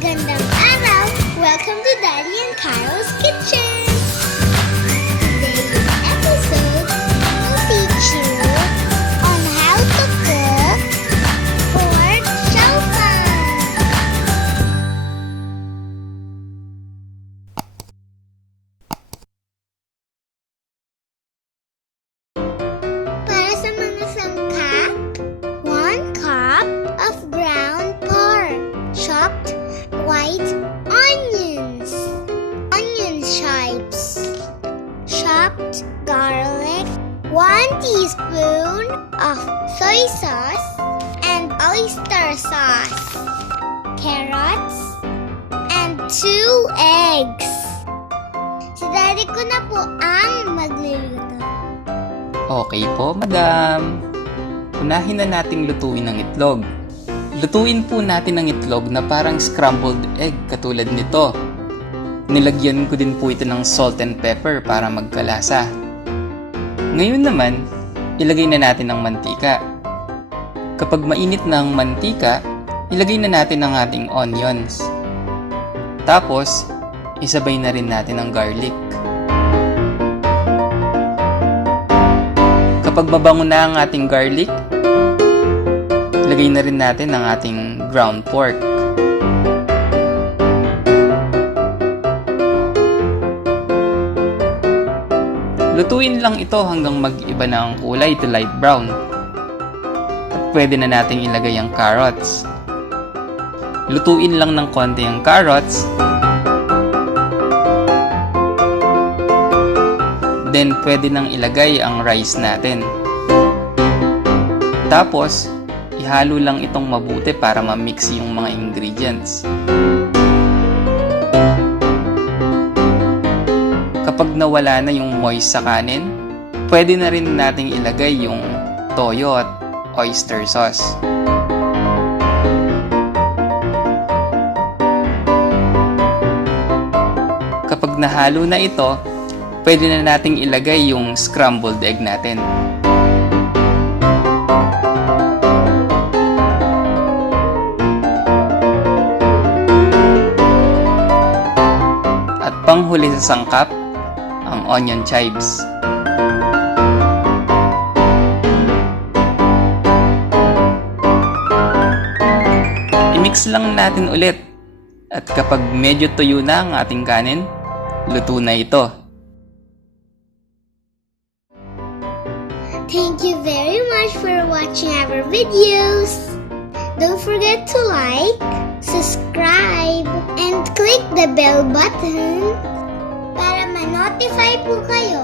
Magandang araw! Welcome to Daddy and Carol's Kitchen! Today's episode will teach you on how to cook pork Chao Fan. Para sa mga sangkap, 1 cup of ground pork, chopped white onions, onion chips, chopped garlic, 1 teaspoon of soy sauce and oyster sauce, carrots, and 2 eggs. Si Daddy ko na po ang magluluto. Okay po, madam. Unahin na nating lutuin ang itlog. Lutuin po natin ang itlog na parang scrambled egg katulad nito. Nilagyan ko din po ito ng salt and pepper para magkalasa. Ngayon naman, ilagay na natin ang mantika. Kapag mainit na ang mantika, ilagay na natin ang ating onions. Tapos, isabay na rin natin ang garlic. Kapag mabango na ang ating garlic, ilagay na rin natin ang ating ground pork. Lutuin lang ito hanggang mag-iba na ang kulay to light brown. At pwede na nating ilagay ang carrots. Lutuin lang ng konti ang carrots. Then, pwede nang ilagay ang rice natin. Tapos, ihalo lang itong mabuti para ma-mix yung mga ingredients. Kapag nawala na yung moist sa kanin, pwede na rin nating ilagay yung toyo at oyster sauce. Kapag nahalo na ito, pwede na nating ilagay yung scrambled egg natin. At panghuli sa sangkap, ang onion chives. I-mix lang natin ulit. At kapag medyo tuyo na ang ating kanin, luto na ito. Thank you very much for watching our videos. Don't forget to like, subscribe, and click the bell button para ma-notify po kayo